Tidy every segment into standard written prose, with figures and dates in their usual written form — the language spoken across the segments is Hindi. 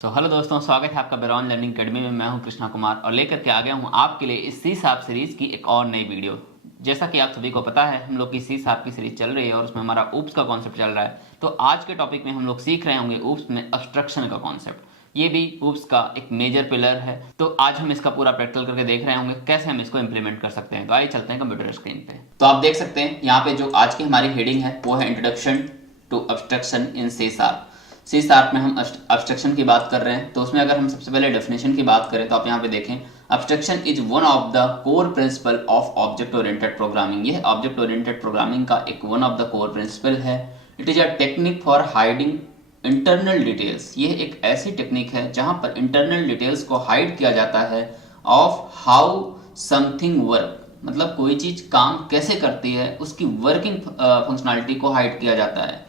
तो हेलो दोस्तों, स्वागत है आपका बेरॉन लर्निंग अकेडमी में। मैं हूं कृष्णा कुमार और लेकर के आ गया हूं आपके लिए इस सी शार्प सीरीज की एक और नई वीडियो। जैसा कि आप सभी को पता है, हम लोग की सी शार्प की सीरीज चल रही है और उसमें हमारा ऊप्स का कॉन्सेप्ट चल रहा है। तो आज के टॉपिक में हम लोग सीख रहे होंगे ऊप्स में अब्स्ट्रक्शन का कॉन्सेप्ट। ये भी ऊप्स का एक मेजर पिलर है। तो आज हम इसका पूरा प्रैक्टिकल करके देख रहे होंगे कैसे हम इसको इंप्लीमेंट कर सकते हैं। तो आइए चलते हैं कंप्यूटर स्क्रीन पे। तो आप देख सकते हैं यहाँ पे जो आज की हमारी हेडिंग है वो है introduction to abstraction in C sharp. C sharp में हम अब्स्ट्रक्शन की बात कर रहे हैं। तो उसमें अगर हम सबसे पहले डेफिनेशन की बात करें तो आप यहाँ पे देखें, abstraction is one of the core principle of object oriented programming. ये ऑब्जेक्ट ओरिएंटेड प्रोग्रामिंग का एक one of the core principle है। It is a technique for hiding internal details. ये एक ऐसी टेक्निक है जहां पर इंटरनल डिटेल्स को हाइड किया जाता है ऑफ हाउ समथिंग वर्क, मतलब कोई चीज काम कैसे करती है उसकी वर्किंग फंक्शनैलिटी को हाइड किया जाता है।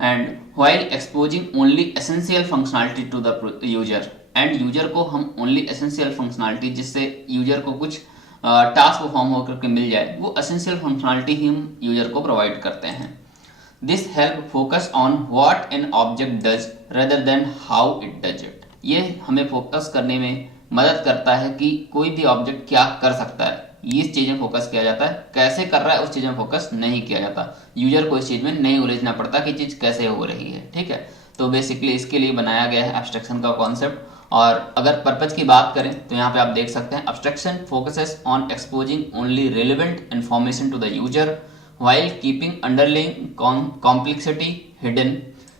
And while exposing only essential functionality to the user, and user को हम ओनली एसेंशियल फंक्शनैलिटी, जिससे यूजर को कुछ टास्क परफॉर्म होकर के मिल जाए, वो एसेंशियल फंक्शनैलिटी ही हम यूजर को प्रोवाइड करते हैं। This help focus on what an object does rather than how it does it. ये हमें फोकस करने में मदद करता है कि कोई भी ऑब्जेक्ट क्या कर सकता है, इस चीज में फोकस किया जाता है। कैसे कर रहा है उस चीज में फोकस नहीं किया जाता। यूजर को इस चीज में नहीं उलझना पड़ता कि चीज कैसे हो रही है। ठीक है, तो बेसिकली इसके लिए बनाया गया है एब्स्ट्रक्शन का कॉन्सेप्ट। और अगर पर्पज की बात करें तो यहाँ पे आप देख सकते हैं, abstraction focuses on exposing only relevant information to the user while keeping underlying complexity hidden.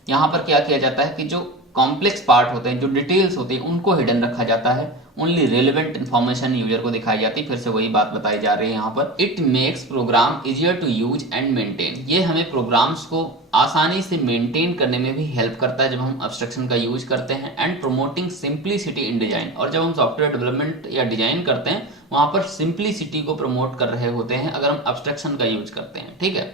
यहाँ पर क्या किया जाता है कि जो कॉम्प्लेक्स पार्ट होते हैं, जो डिटेल्स होती है, उनको हिडन रखा जाता है। ओनली रिलेवेंट इन्फॉर्मेशन यूजर को दिखाई जाती है। फिर से वही बात बताई जा रही है यहाँ पर। It makes program easier to use and maintain. ये हमें प्रोग्राम्स को आसानी से मेंटेन करने में भी हेल्प करता है जब हम अब्स्ट्रक्शन का यूज करते हैं। And promoting simplicity in design. और जब हम सॉफ्टवेयर डेवलपमेंट या डिजाइन करते हैं वहां पर सिंप्लिसिटी को प्रमोट कर रहे होते हैं अगर हम अब्स्ट्रक्शन का यूज करते हैं। ठीक है,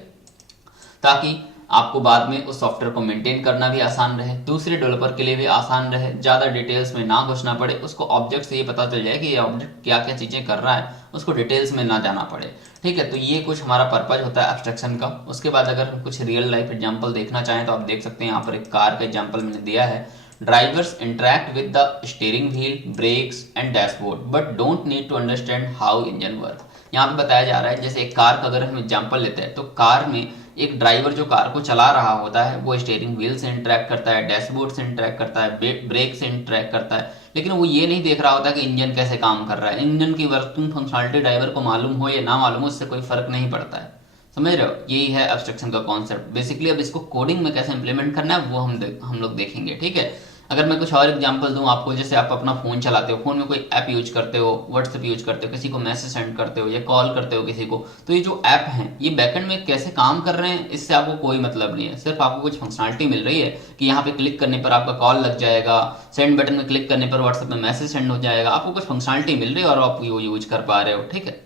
ताकि आपको बाद में उस सॉफ्टवेयर को मेंटेन करना भी आसान रहे, दूसरे डेवलपर के लिए भी आसान रहे, ज्यादा डिटेल्स में ना घुसना पड़े, उसको ऑब्जेक्ट से ये पता चल जाए कि ये ऑब्जेक्ट क्या क्या चीजें कर रहा है, उसको डिटेल्स में ना जाना पड़े। ठीक है, तो ये कुछ हमारा पर्पज होता है एब्स्ट्रक्शन का। उसके बाद अगर हम कुछ रियल लाइफ एग्जाम्पल देखना चाहें तो आप देख सकते हैं यहाँ पर एक कार का एग्जाम्पल मैंने दिया है। Drivers interact with the steering wheel, brakes and dashboard but don't need to understand how engine work. यहाँ पे बताया जा रहा है, जैसे एक कार का अगर हम एग्जाम्पल लेते हैं तो कार में एक ड्राइवर जो कार को चला रहा होता है वो स्टीयरिंग व्हील से इंटरेक्ट करता है, डैशबोर्ड से इंटरेक्ट करता है, ब्रेक से इंटरेक्ट करता है, लेकिन वो ये नहीं देख रहा होता कि इंजन कैसे काम कर रहा है। इंजन की वर्किंग फंक्शनलिटी ड्राइवर को मालूम हो या ना मालूम हो, इससे कोई फर्क नहीं पड़ता है। समझ रहे हो, यही है एब्स्ट्रक्शन का कॉन्सेप्ट बेसिकली। अब इसको कोडिंग में कैसे इंप्लीमेंट करना है वो हम लोग देखेंगे। ठीक है, अगर मैं कुछ और एग्जांपल दूं आपको, जैसे आप अपना फोन चलाते हो, फोन में कोई ऐप यूज करते हो, व्हाट्सएप यूज करते हो, किसी को मैसेज सेंड करते हो या कॉल करते हो किसी को, तो ये जो ऐप हैं ये बैकएंड में कैसे काम कर रहे हैं इससे आपको कोई मतलब नहीं है। सिर्फ आपको कुछ फंक्शनलिटी मिल रही है कि यहाँ पे क्लिक करने पर आपका कॉल लग जाएगा, सेंड बटन में क्लिक करने पर व्हाट्सएप में मैसेज सेंड हो जाएगा, आपको कुछ फंक्शनलिटी मिल रही है और आप वो यूज कर पा रहे हो। ठीक है,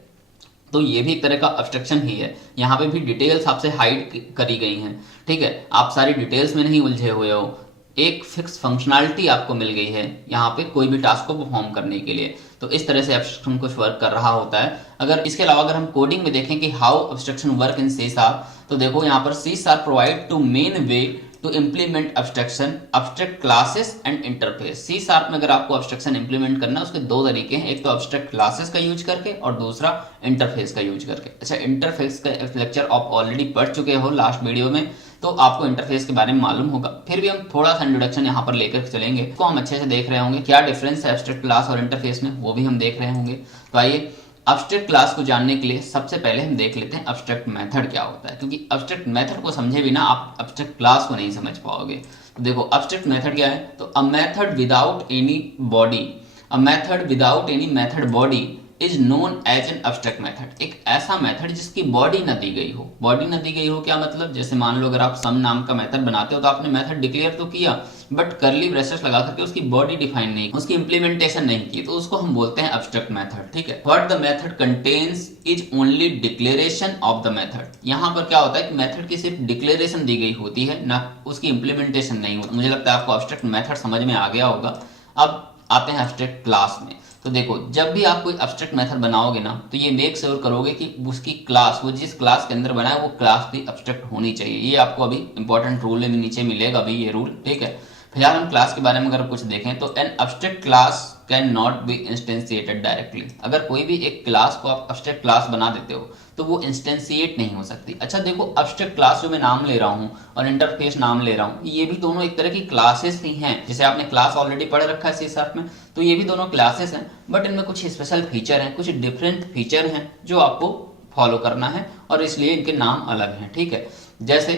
तो ये भी एक तरह का अब्स्ट्रक्शन ही है। यहाँ पे भी डिटेल्स आपसे हाइड करी गई हैं। ठीक है, आप सारी डिटेल्स में नहीं उलझे हुए हो, एक फिक्स फंक्शनैलिटी आपको मिल गई है यहाँ पे कोई भी टास्क को परफॉर्म करने के लिए। तो इस तरह से एब्स्ट्रक्शन कुछ वर्क कर रहा होता है। अगर इसके अलावा अगर हम कोडिंग में देखें कि how abstraction work in C sharp, तो देखो यहाँ पर C sharp provide two main way to implement abstraction, abstract classes and interface. C sharp में अगर आपको अब्स्ट्रक्शन इंप्लीमेंट करना है उसके दो तरीके हैं, एक तो अब्स्ट्रैक्ट क्लासेस का यूज करके और दूसरा इंटरफेस का यूज करके। अच्छा, इंटरफेस का लेक्चर आप ऑलरेडी पढ़ चुके हो लास्ट वीडियो में, तो आपको इंटरफेस के बारे में मालूम होगा। फिर भी हम थोड़ा सा इंट्रोडक्शन यहाँ पर लेकर चलेंगे, तो हम अच्छे से देख रहे होंगे क्या डिफरेंस है एब्स्ट्रैक्ट क्लास और इंटरफेस में, वो भी हम देख रहे होंगे। तो आइए, एब्स्ट्रैक्ट क्लास को जानने के लिए सबसे पहले हम देख लेते हैं एब्स्ट्रैक्ट मेथड क्या होता है, क्योंकि एब्स्ट्रैक्ट मेथड को समझे बिना आप एब्स्ट्रैक्ट क्लास को नहीं समझ पाओगे। तो देखो एब्स्ट्रैक्ट मेथड क्या है, तो a method without any body, a method without any method body is known as an abstract method. एक ऐसा मेथड जिसकी बॉडी न दी गई हो। बॉडी न दी गई हो क्या मतलब, जैसे मान लो अगर आप सम नाम का मेथड बनाते हो तो आपने मेथड डिक्लेयर तो किया बट करली ब्रेसेस लगा करके उसकी बॉडी डिफाइन नहीं, उसकी इंप्लीमेंटेशन नहीं की, तो उसको हम बोलते हैं एब्स्ट्रैक्ट मेथड। ठीक है, what the method contains is only declaration of the method. यहाँ पर क्या होता है कि मेथड की सिर्फ डिक्लेरेशन दी गई होती है, ना उसकी इंप्लीमेंटेशन नहीं होती। मुझे लगता है आपको एब्स्ट्रैक्ट मेथड समझ में आ गया होगा। अब आते हैं एब्स्ट्रैक्ट क्लास में। तो देखो, जब भी आप कोई एब्स्ट्रैक्ट मेथड बनाओगे ना, तो ये मेक श्योर करोगे कि उसकी क्लास, वो जिस क्लास के अंदर बना है वो क्लास भी एब्स्ट्रैक्ट होनी चाहिए। ये आपको अभी इंपॉर्टेंट रूल में नीचे मिलेगा अभी ये रूल। ठीक है, फिलहाल हम क्लास के बारे में अगर कुछ देखें तो an abstract class can not be instantiated directly. अगर कोई भी एक क्लास को आप अब्स्ट्रैक्ट क्लास बना देते हो तो वो इंस्टेंशिएट नहीं हो सकती। अच्छा देखो, अब्स्ट्रैक्ट क्लास जो मैं नाम ले रहा हूँ और इंटरफेस नाम ले रहा हूँ, ये भी दोनों एक तरह की क्लासेस ही हैं। जैसे आपने क्लास ऑलरेडी पढ़ रखा है C# में, तो ये भी दोनों क्लासेस हैं, बट इनमें कुछ स्पेशल फीचर हैं, कुछ डिफरेंट फीचर हैं जो आपको फॉलो करना है और इसलिए इनके नाम अलग हैं। ठीक है, जैसे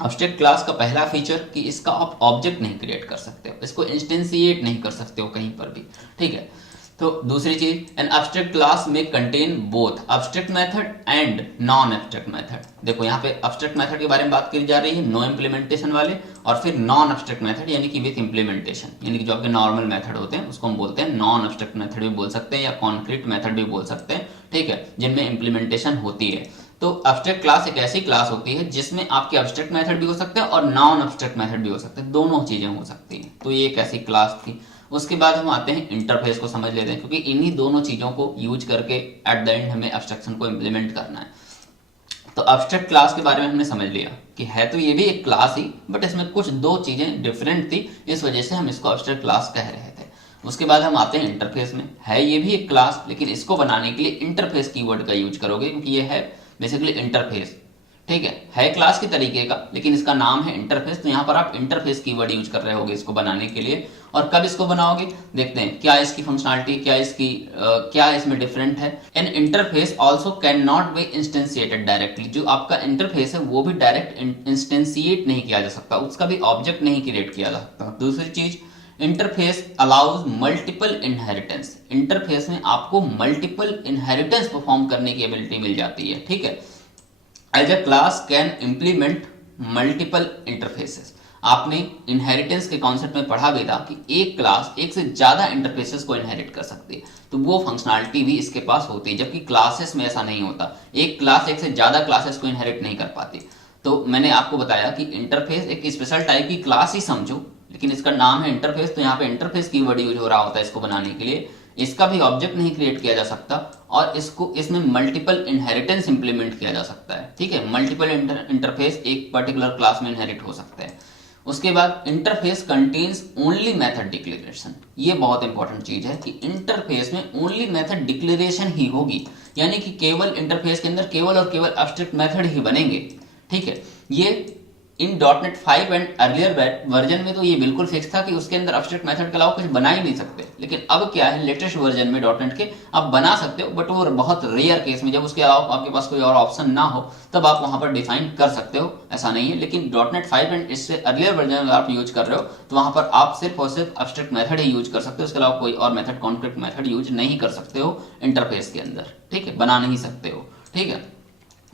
अब्स्ट्रैक्ट क्लास का पहला फीचर कि इसका आप ऑब्जेक्ट नहीं क्रिएट कर सकते हो, इसको इंस्टेंशिएट नहीं कर सकते हो कहीं पर भी। ठीक है, तो दूसरी चीज, एन अब्स्ट्रैक्ट क्लास में contain both abstract method and non abstract method. देखो यहाँ पे अब्स्ट्रैक्ट मेथड के बारे में बात करी जा रही है, नो इम्प्लीमेंटेशन वाले, और फिर नॉन एब्स्ट्रैक्ट मेथड यानी कि विथ इम्प्लीमेंटेशन, यानी कि जो आपके नॉर्मल मेथड होते हैं उसको हम बोलते हैं नॉन एब्स्ट्रैक्ट मेथड भी बोल सकते हैं या कॉन्क्रीट मेथड भी बोल सकते हैं। ठीक है, जिनमें इम्प्लीमेंटेशन होती है। तो अब्स्ट्रैक्ट क्लास एक ऐसी क्लास होती है जिसमें आपके अब्स्ट्रैक्ट मेथड भी हो सकते हैं और नॉन अब्स्ट्रैक्ट मेथड भी हो सकते हैं, दोनों चीजें हो सकती हैं। तो ये एक ऐसी क्लास थी। उसके बाद हम आते हैं इंटरफेस को समझ लेते हैं, क्योंकि इन्हीं दोनों चीजों को यूज करके एट द एंड हमें अब्स्ट्रक्शन को इम्प्लीमेंट करना है। तो अब्स्ट्रैक्ट क्लास के बारे में हमने समझ लिया कि है तो ये भी एक क्लास ही, बट इसमें कुछ दो चीजें डिफरेंट थी, इस वजह से हम इसको अब्स्ट्रैक्ट क्लास कह रहे थे। उसके बाद हम आते हैं इंटरफेस में। है ये भी एक क्लास, लेकिन इसको बनाने के लिए इंटरफेस कीवर्ड का यूज करोगे, क्योंकि ये है बेसिकली इंटरफेस। ठीक है क्लास के तरीके का, लेकिन इसका नाम है इंटरफेस, तो यहाँ पर आप इंटरफेस कीवर्ड यूज कर रहे होगे इसको बनाने के लिए। और कब इसको बनाओगे, देखते हैं क्या इसकी फंक्शनलिटी, क्या इसमें डिफरेंट है। An interface also can not be instantiated directly. जो आपका इंटरफेस है वो भी डायरेक्ट इंस्टेंशिएट नहीं किया जा सकता, उसका भी ऑब्जेक्ट नहीं क्रिएट किया जा सकता। दूसरी चीज, interface allows multiple inheritance. Interface में आपको मल्टीपल इनहेरिटेंस परफॉर्म करने की एबिलिटी मिल जाती है। ठीक है, as a class can implement multiple interfaces. आपने इनहेरिटेंस के कॉन्सेप्ट में पढ़ा भी था कि एक क्लास एक से ज्यादा इंटरफेसेस को इनहेरिट कर सकती है, तो वो फंक्शनलिटी भी इसके पास होती है, जबकि क्लासेस में ऐसा नहीं होता। एक क्लास एक से ज्यादा क्लासेस को इनहेरिट नहीं कर पाती। तो मैंने आपको बताया कि इंटरफेस एक स्पेशल टाइप की क्लास ही समझो, लेकिन इसका नाम है इंटरफेस, तो यहाँ पे इंटरफेस कीवर्ड यूज हो रहा होता है इसको बनाने के लिए। इसका भी ऑब्जेक्ट नहीं क्रिएट किया जा सकता और इसमें मल्टीपल इनहेरिटेंस इंप्लीमेंट किया जा सकता है। ठीक है, मल्टीपल इंटरफेस एक पर्टिकुलर क्लास में इनहेरिट हो सकता है। उसके बाद interface contains only method declaration. ये बहुत इंपॉर्टेंट चीज है कि इंटरफेस में ओनली मेथड डिक्लेरेशन ही होगी, यानी कि केवल इंटरफेस के अंदर केवल और केवल अब्स्ट्रैक्ट मेथड ही बनेंगे। ठीक है, ये इन .NET 5 एंड अर्लियर वर्जन में तो ये बिल्कुल फिक्स था कि उसके अंदर अब्स्ट्रैक्ट मेथड के अलावा कुछ बना ही नहीं सकते। लेकिन अब क्या है, लेटेस्ट वर्जन में .NET के आप बना सकते हो, बट वो बहुत रेयर केस में, जब उसके अलावा आपके पास कोई और ऑप्शन ना हो तब आप वहां पर डिफाइन कर सकते हो, ऐसा नहीं है। लेकिन .NET 5 एंड इससे अर्लियर वर्जन अगर आप यूज कर रहे हो तो वहां पर आप सिर्फ और सिर्फ अब्स्ट्रैक्ट मेथड ही यूज कर सकते हो, उसके अलावा कोई और मेथड, कॉन्क्रीट मेथड यूज नहीं कर सकते हो इंटरफेस के अंदर। ठीक है, बना नहीं सकते हो। ठीक है,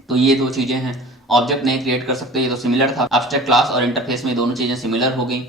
तो ये दो चीजें हैं। ऑब्जेक्ट नहीं क्रिएट कर सकते, ये तो सिमिलर था। अब्स्ट्रैक्ट क्लास और इंटरफेस में दोनों चीजें सिमिलर हो गई।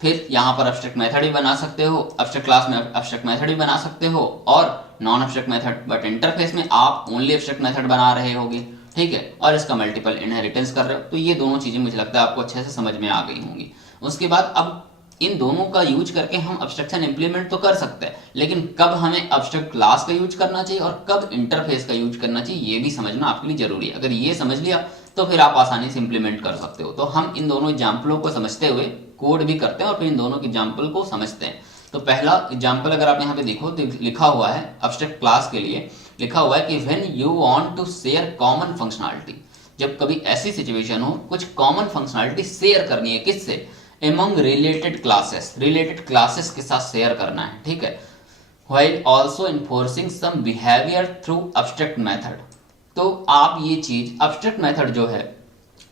फिर यहाँ पर अब्स्ट्रैक्ट मेथड भी बना सकते हो, अब्स्ट्रैक्ट क्लास में अब्स्ट्रैक्ट मेथड भी बना सकते हो और non abstract method, but interface में आप ओनली अब्स्ट्रैक्ट मेथड बना रहे होगे। ठीक है, और इसका मल्टीपल इनहेरिटेंस कर रहे हो। तो ये दोनों चीजें मुझे लगता है आपको अच्छे से समझ में आ गई होंगी। उसके बाद अब इन दोनों का यूज करके हम अब्स्ट्रक्शन इंप्लीमेंट तो कर सकते हैं, लेकिन कब हमें अब्स्ट्रैक्ट क्लास का यूज करना चाहिए और कब इंटरफेस का यूज करना चाहिए ये भी समझना आपके लिए जरूरी है। अगर ये समझ लिया तो फिर आप आसानी से इंप्लीमेंट कर सकते हो। तो हम इन दोनों एग्जाम्पलों को समझते हुए कोड भी करते हैं और फिर इन दोनों के एग्जाम्पल को समझते हैं। तो पहला एग्जाम्पल अगर आप यहाँ पे देखो तो लिखा हुआ है अब्स्ट्रैक्ट क्लास के लिए, लिखा हुआ है कि when you want to share common functionality. जब कभी ऐसी सिचुएशन हो, कुछ कॉमन फंक्शनलिटी शेयर करनी है, किससे, among related classes, related classes के साथ शेयर करना है। ठीक है, व्हाइल आल्सो इन्फोर्सिंग सम बिहेवियर थ्रू अब्स्ट्रैक्ट मेथड। तो आप ये चीज अब्स्ट्रैक्ट मेथड जो है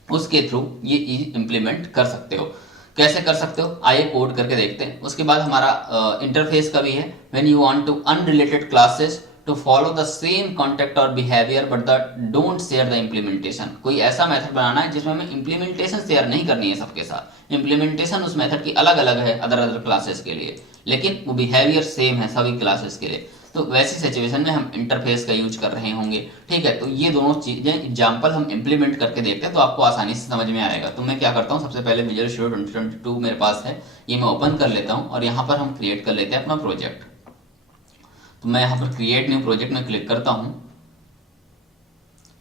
उसके थ्रू ये इंप्लीमेंट कर सकते हो। कैसे कर सकते हो, आइए कोड करके देखते हैं। उसके बाद हमारा इंटरफेस का भी है, when you want to unrelated classes to follow the same contact or behavior but don't share the implementation। कोई ऐसा मेथड बनाना है जिसमें हमें implementation शेयर नहीं करनी है सबके साथ, implementation उस मेथड की अलग अलग है अदर क्लासेस के लिए, लेकिन वो बिहेवियर सेम है सभी क्लासेस के लिए। तो वैसी सिचुएशन में हम इंटरफेस का यूज कर रहे होंगे। ठीक है, तो ये दोनों चीजें एग्जाम्पल हम इंप्लीमेंट करके देखते हैं तो आपको आसानी से समझ में आएगा। तो मैं क्या करता हूँ, सबसे पहले विजुअल स्टूडियो 2022 मेरे पास है, ये मैं ओपन कर लेता हूँ और यहाँ पर हम क्रिएट कर लेते हैं अपना प्रोजेक्ट। तो मैं यहाँ पर क्रिएट न्यू प्रोजेक्ट में क्लिक करता हूँ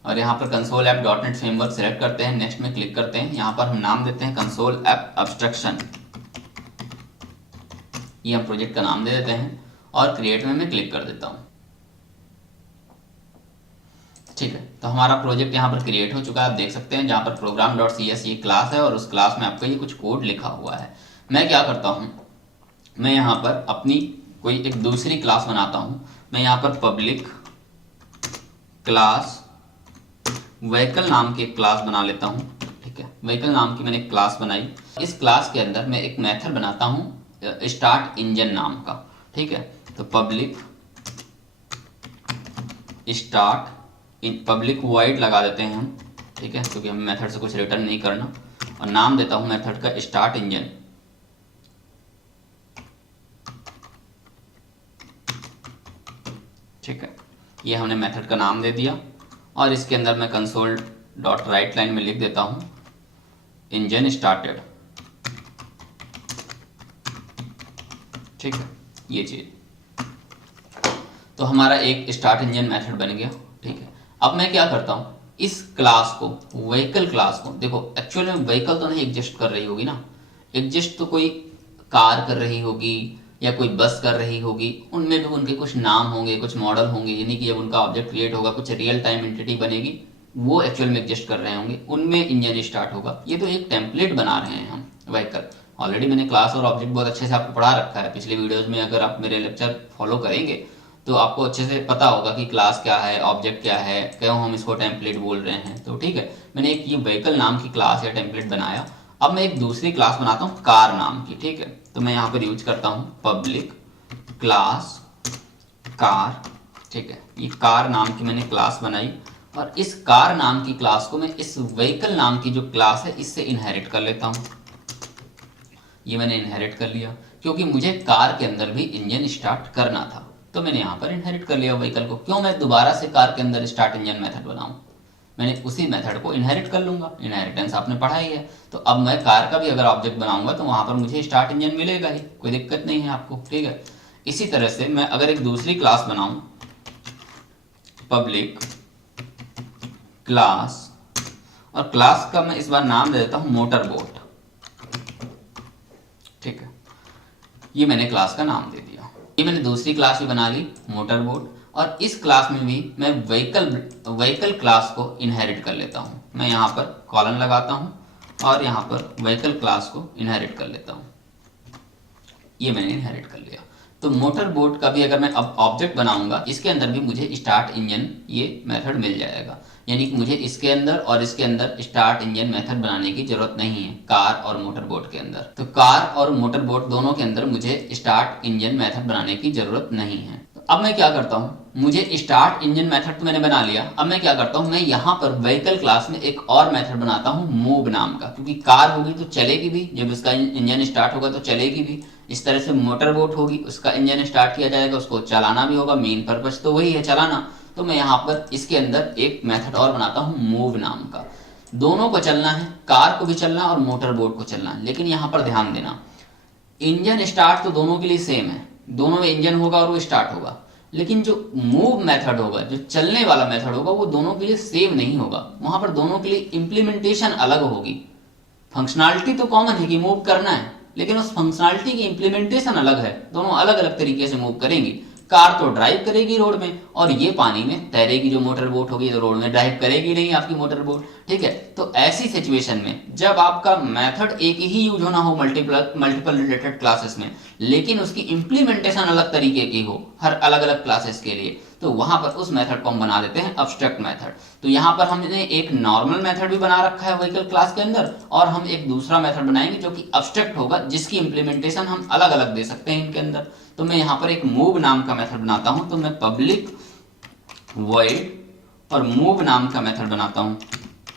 और यहाँ पर console app .NET framework select करते हैं, नेक्स्ट में क्लिक करते हैं। यहाँ पर हम नाम देते हैं कंसोल ऐप अब्स्ट्रक्शन। ये हम प्रोजेक्ट का नाम दे देते हैं और क्रिएट में मैं क्लिक कर देता हूँ। ठीक है, तो हमारा प्रोजेक्ट यहाँ पर क्रिएट हो चुका है। आप देख सकते हैं जहाँ पर program.cs ये क्लास है और उस क्लास में आपका ये कुछ कोड लिखा हुआ है। मैं क्या करता हूँ, मैं यहाँ पर अपनी कोई एक दूसरी क्लास बनाता हूँ। मैं यहाँ पर पब्लिक क्लास व्हीकल नाम की एक क्लास बना लेता हूँ। ठीक है, व्हीकल नाम की मैंने एक क्लास बनाई। इस क्लास के अंदर मैं एक मेथड बनाता हूँ स्टार्ट इंजन नाम का। ठीक है, तो पब्लिक स्टार्ट पब्लिक वॉइड लगा देते हैं हम। ठीक है, क्योंकि हमें मेथड से कुछ रिटर्न नहीं करना, और नाम देता हूं मेथड का स्टार्ट इंजन। ठीक है, ये हमने मेथड का नाम दे दिया और इसके अंदर मैं कंसोल डॉट राइट लाइन में लिख देता हूं इंजन स्टार्टेड। ठीक है, ये चीज, तो हमारा एक स्टार्ट इंजन मेथड बन गया। ठीक है, अब मैं क्या करता हूं, इस क्लास को व्हीकल क्लास को, देखो एक्चुअल में व्हीकल तो नहीं एग्जिस्ट कर रही होगी ना, एग्जिस्ट तो कोई कार कर रही होगी या कोई बस कर रही होगी, उनमें भी उनके कुछ नाम होंगे, कुछ मॉडल होंगे, यानी कि जब उनका ऑब्जेक्ट क्रिएट होगा कुछ रियल टाइम एंटिटी बनेगी, वो एक्चुअल में एग्जिस्ट कर रहे होंगे, उनमें इंजन स्टार्ट होगा। ये तो एक टेम्पलेट बना रहे हैं हम व्हीकल। ऑलरेडी मैंने क्लास और ऑब्जेक्ट बहुत अच्छे से आपको पढ़ा रखा है पिछले वीडियोज में। अगर आप मेरे लेक्चर फॉलो करेंगे तो आपको अच्छे से पता होगा कि क्लास क्या है, ऑब्जेक्ट क्या है, क्यों हम इसको टेम्पलेट बोल रहे हैं। तो ठीक है, मैंने एक ये व्हीकल नाम की क्लास या टेम्पलेट बनाया। अब मैं एक दूसरी क्लास बनाता हूँ कार नाम की। ठीक है, तो मैं यहाँ पर यूज करता हूँ पब्लिक क्लास कार। ठीक है, ये कार नाम की मैंने क्लास बनाई और इस कार नाम की क्लास को मैं इस व्हीकल नाम की जो क्लास है इससे इनहेरिट कर लेता हूँ। ये मैंने इनहेरिट कर लिया क्योंकि मुझे कार के अंदर भी इंजन स्टार्ट करना था, तो मैंने यहाँ पर इनहेरिट कर लिया व्हीकल को। क्यों मैं दोबारा से कार के अंदर स्टार्ट इंजन मेथड बनाऊं, मैंने उसी मेथड को इनहेरिट कर लूंगा। इनहेरिटेंस आपने पढ़ा ही है। तो अब मैं कार का भी अगर ऑब्जेक्ट बनाऊंगा तो वहां पर मुझे स्टार्ट इंजन मिलेगा ही, कोई दिक्कत नहीं है आपको। ठीक है, इसी तरह से मैं अगर एक दूसरी क्लास बनाऊं पब्लिक क्लास, और क्लास का मैं इस बार नाम दे देता हूं मोटर बोट। ठीक है, ये मैंने क्लास का नाम दे दिया। ये मैंने दूसरी क्लास भी बना ली मोटर बोट, और इस क्लास में भी मैं व्हीकल क्लास को इनहेरिट कर लेता हूं। मैं यहाँ पर कॉलन लगाता हूं और यहाँ पर व्हीकल क्लास को इनहेरिट कर लेता हूं। ये मैंने इनहेरिट कर लिया। तो मोटर बोट का भी अगर मैं अब ऑब्जेक्ट बनाऊंगा, इसके अंदर भी मुझे स्टार्ट इंजन ये मेथड मिल जाएगा। यानी कि मुझे इसके अंदर और इसके अंदर स्टार्ट इंजन मेथड बनाने की जरूरत नहीं है कार और मोटर बोट के अंदर। तो कार और मोटर बोट दोनों के अंदर मुझे स्टार्ट इंजन मेथड बनाने की जरूरत नहीं है। तो अब मैं क्या करता हूँ, मुझे स्टार्ट इंजन मेथड तो मैंने बना लिया। अब मैं क्या करता हूँ, मैं यहाँ पर व्हीकल क्लास में एक और मेथड बनाता हूँ मूव नाम का, क्योंकि कार होगी तो चलेगी भी, जब इसका इंजन स्टार्ट होगा तो चलेगी भी। इस तरह से मोटर बोट होगी, उसका इंजन स्टार्ट किया जाएगा, उसको चलाना भी होगा, मेन पर्पज तो वही है चलाना। तो मैं यहाँ पर इसके अंदर एक मेथड और बनाता हूँ मूव नाम का। दोनों को चलना है, कार को भी चलना और मोटर बोट को चलना है। लेकिन यहाँ पर ध्यान देना, इंजन स्टार्ट तो दोनों के लिए सेम है, दोनों में इंजन होगा और वो स्टार्ट होगा। लेकिन जो मूव मेथड होगा, जो चलने वाला मेथड होगा, वो दोनों के लिए सेम नहीं होगा। वहां पर दोनों के लिए इंप्लीमेंटेशन अलग होगी। फंक्शनैलिटी तो कॉमन है कि मूव करना है, लेकिन उस फंक्शनैलिटी की इंप्लीमेंटेशन अलग है। दोनों अलग अलग तरीके से मूव करेंगी। कार तो ड्राइव करेगी रोड में, और ये पानी में तैरेगी जो मोटर बोट होगी, तो रोड में ड्राइव करेगी नहीं आपकी मोटर बोट। ठीक है, तो ऐसी सिचुएशन में जब आपका मेथड एक ही यूज होना हो मल्टीपल रिलेटेड क्लासेस में, लेकिन उसकी इंप्लीमेंटेशन अलग तरीके की हो हर अलग अलग क्लासेस के लिए, तो वहां पर उस मेथड को हम बना देते हैं अब्स्ट्रैक्ट मेथड। तो यहाँ पर हमने एक नॉर्मल मेथड भी बना रखा है व्हीकल क्लास के अंदर, और हम एक दूसरा मेथड बनाएंगे जो कि अब्स्ट्रैक्ट होगा, जिसकी इंप्लीमेंटेशन हम अलग अलग दे सकते हैं इनके अंदर। तो मैं यहाँ पर एक मूव नाम का मेथड बनाता हूं। तो मैं पब्लिक वॉइड और मूव नाम का मेथड बनाता हूं,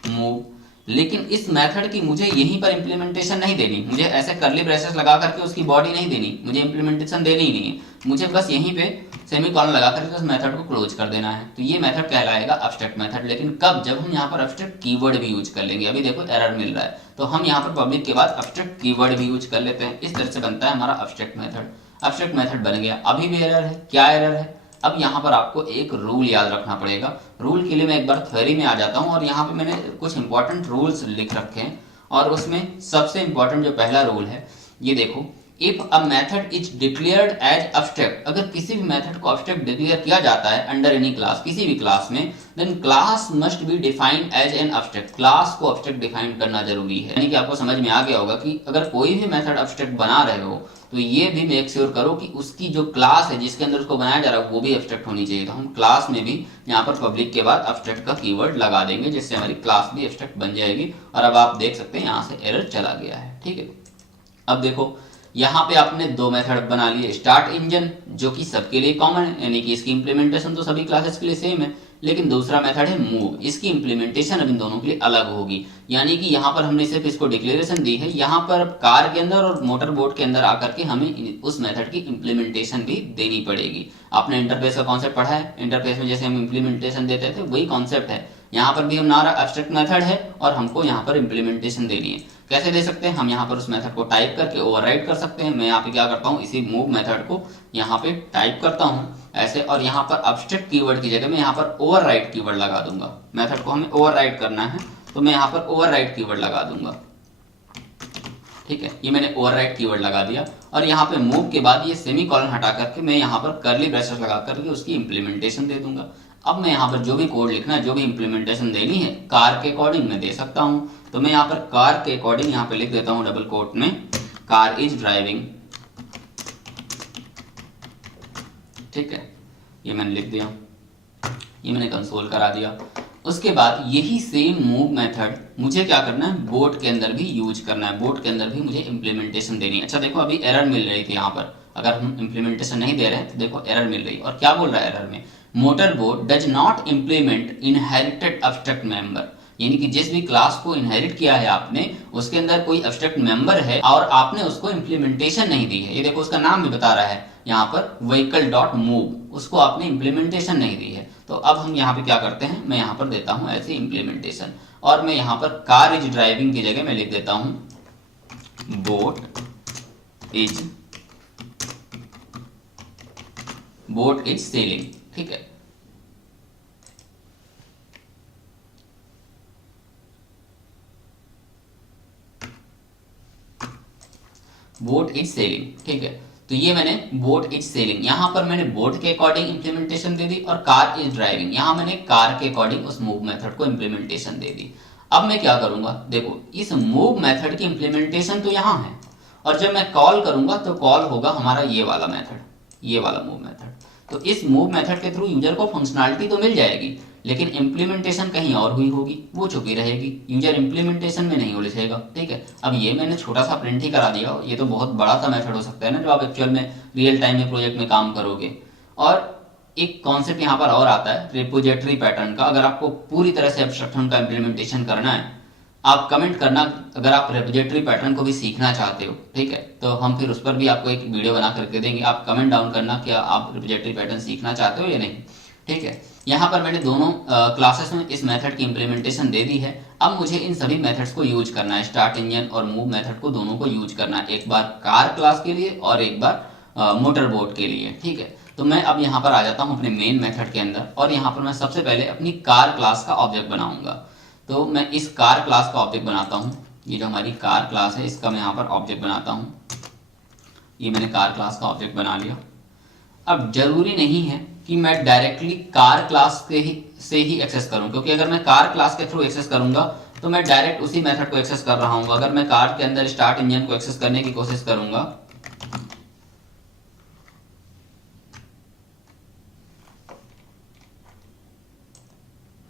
मूव। लेकिन इस मेथड की मुझे यहीं पर इंप्लीमेंटेशन नहीं देनी, मुझे ऐसे कर्ली ब्रेसेस लगा करके उसकी बॉडी नहीं देनी, मुझे इंप्लीमेंटेशन देनी ही नहीं है। मुझे बस यहीं पे सेमीकोलन लगा करके उस मेथड को क्लोज कर देना है। तो ये मेथड कहलाएगा अब्स्ट्रैक्ट मेथड। लेकिन कब, जब हम यहाँ पर अब्स्ट्रैक्ट कीवर्ड भी यूज कर लेंगे। अभी देखो एरर मिल रहा है, तो हम यहाँ पर पब्लिक के बाद अब्स्ट्रैक्ट कीवर्ड भी यूज कर लेते हैं। इस तरह से बनता है हमारा अब्स्ट्रैक्ट मेथड। अब्स्ट्रैक्ट मेथड बन गया। अभी भी एरर है, क्या एरर है? अब यहाँ पर आपको एक रूल याद रखना पड़ेगा। रूल के लिए मैं एक बार थ्योरी में आ जाता हूँ, और यहाँ पे मैंने कुछ इंपॉर्टेंट रूल्स लिख रखे हैं, और उसमें सबसे इंपॉर्टेंट जो पहला रूल है, ये देखो, if a method is declared as abstract, अगर किसी भी मेथड को एब्स्ट्रैक्ट डिक्लेयर किया जाता है अंडर एनी क्लास, किसी भी क्लास में, then class must be defined as an abstract, class को एब्स्ट्रैक्ट डिफाइन करना जरूरी है। यानी कि आपको समझ में आ गया होगा कि अगर कोई भी मेथड एब्स्ट्रैक्ट बना रहे हो तो ये भी मेक श्योर करो कि उसकी जो क्लास है जिसके अंदर उसको बनाया जा रहा है वो भी एब्स्ट्रैक्ट होनी चाहिए। तो हम क्लास में भी यहाँ पर पब्लिक के बाद एब्स्ट्रैक्ट का कीवर्ड लगा देंगे, जिससे हमारी क्लास भी एब्स्ट्रैक्ट बन जाएगी। और अब आप देख सकते हैं यहाँ से एरर चला गया है। ठीक है, अब देखो यहाँ पे आपने दो मेथड बना लिए, स्टार्ट इंजन जो कि सबके लिए कॉमन है, यानी कि इसकी इंप्लीमेंटेशन तो सभी क्लासेस के लिए सेम है, लेकिन दूसरा मेथड है मूव, इसकी इंप्लीमेंटेशन अब इन दोनों के लिए अलग होगी। यानी कि यहाँ पर हमने सिर्फ इसको डिक्लेरेशन दी है, यहाँ पर कार के अंदर और मोटर बोट के अंदर आकर के हमें उस मेथड की इंप्लीमेंटेशन भी देनी पड़ेगी। आपने इंटरफेस का कॉन्सेप्ट पढ़ा है, इंटरफेस में जैसे हम इंप्लीमेंटेशन देते थे वही कॉन्सेप्ट है। यहाँ पर भी हमारा एब्स्ट्रैक्ट मेथड है और हमको यहाँ पर इंप्लीमेंटेशन देनी है। कैसे दे सकते हैं? हम यहाँ पर उस मेथड को टाइप करके ओवरराइड कर सकते हैं। मैं यहाँ पे क्या करता हूँ, इसी मूव मेथड को यहाँ पे टाइप करता हूँ ऐसे, और यहाँ पर एब्स्ट्रैक्ट कीवर्ड की जगह मैं यहाँ पर ओवरराइड कीवर्ड लगा दूंगा। मेथड को हमें ओवरराइड करना है तो मैं यहाँ पर ओवरराइड कीवर्ड लगा दूंगा। ठीक है, ये मैंने ओवरराइड कीवर्ड लगा दिया और यहाँ पे मूव के बाद ये सेमीकोलन हटा करके मैं यहाँ पर कर्ली ब्रेसेस लगा करके उसकी इंप्लीमेंटेशन दे दूंगा। अब मैं यहाँ पर जो भी कोड लिखना है, जो भी इंप्लीमेंटेशन देनी है, कार के अकॉर्डिंग मैं दे सकता हूँ। तो मैं यहाँ पर कार के अकॉर्डिंग यहाँ पे लिख देता हूँ डबल कोट में, कार इज ड्राइविंग। ठीक है, ये मैंने लिख दिया, ये मैंने कंसोल करा दिया। उसके बाद यही सेम मूव मेथड मुझे क्या करना है, बोट के अंदर भी यूज करना है, बोट के अंदर भी मुझे इंप्लीमेंटेशन देनी है। अच्छा देखो, अभी एरर मिल रही थी यहाँ पर, अगर हम इंप्लीमेंटेशन नहीं दे रहे हैं तो देखो एरर मिल रही है। और क्या बोल रहा है एरर में, motor boat does not implement inherited abstract member, यानी कि जिस भी क्लास को इनहेरिट किया है आपने उसके अंदर कोई एब्स्ट्रैक्ट मेंबर है और आपने उसको इंप्लीमेंटेशन नहीं दी है। ये देखो उसका नाम भी बता रहा है यहाँ पर व्हीकल डॉट मूव, उसको आपने इंप्लीमेंटेशन नहीं दी है। तो अब हम यहाँ पे क्या करते हैं, मैं यहाँ पर देता हूँ ऐसे इंप्लीमेंटेशन, और मैं यहाँ पर कार इज ड्राइविंग की जगह मैं लिख देता हूँ बोट इज सेलिंग। ठीक है, बोट इज सेलिंग। ठीक है, तो ये मैंने बोट इज सेलिंग, यहाँ पर मैंने बोट के अकॉर्डिंग इंप्लीमेंटेशन दे दी, और कार इज ड्राइविंग यहाँ मैंने कार के अकॉर्डिंग उस मूव मेथड को इंप्लीमेंटेशन दे दी। अब मैं क्या करूंगा, देखो इस मूव मेथड की इंप्लीमेंटेशन तो यहाँ है, और जब मैं कॉल करूंगा तो कॉल होगा हमारा ये वाला मेथड, ये वाला मूव मेथड। तो इस मूव मेथड के थ्रू यूजर को फंक्शनलिटी तो मिल जाएगी, लेकिन इंप्लीमेंटेशन कहीं और हुई होगी, वो छुपी रहेगी, यूजर इंप्लीमेंटेशन में नहीं उलझेगा। ठीक है, अब ये मैंने छोटा सा प्रिंट ही करा दिया, ये तो बहुत बड़ा सा मेथड हो सकता है ना जो आप एक्चुअल में रियल टाइम में प्रोजेक्ट में काम करोगे। और एक कॉन्सेप्ट यहाँ पर और आता है रिपोजिटरी पैटर्न का। अगर आपको पूरी तरह से एब्स्ट्रैक्शन का इंप्लीमेंटेशन करना है, आप कमेंट करना अगर आप रिपोजिटरी पैटर्न को भी सीखना चाहते हो। ठीक है, तो हम फिर उस पर भी आपको एक वीडियो बना करके देंगे, आप कमेंट डाउन करना कि आप रिपोजिटरी पैटर्न सीखना चाहते हो या नहीं। ठीक है, यहाँ पर मैंने दोनों क्लासेस में इस मेथड की इंप्लीमेंटेशन दे दी है। अब मुझे इन सभी मेथड्स को यूज करना है, स्टार्ट इंजन और मूव मेथड को दोनों को यूज करना है, एक बार कार क्लास के लिए और एक बार मोटर बोट के लिए। ठीक है, तो मैं अब यहाँ पर आ जाता हूँ अपने मेन मेथड के अंदर, और यहाँ पर मैं सबसे पहले अपनी कार क्लास का ऑब्जेक्ट बनाऊंगा। तो मैं इस कार क्लास का ऑब्जेक्ट बनाता हूँ, ये जो हमारी कार क्लास है इसका मैं यहाँ पर ऑब्जेक्ट बनाता हूँ। ये मैंने कार क्लास का ऑब्जेक्ट बना लिया। अब जरूरी नहीं है कि मैं डायरेक्टली कार क्लास से ही एक्सेस करूं, क्योंकि अगर मैं कार क्लास के थ्रू एक्सेस करूंगा तो मैं डायरेक्ट उसी मेथड को एक्सेस कर रहा हूं। अगर मैं कार के अंदर स्टार्ट इंजन को एक्सेस करने की कोशिश करूंगा,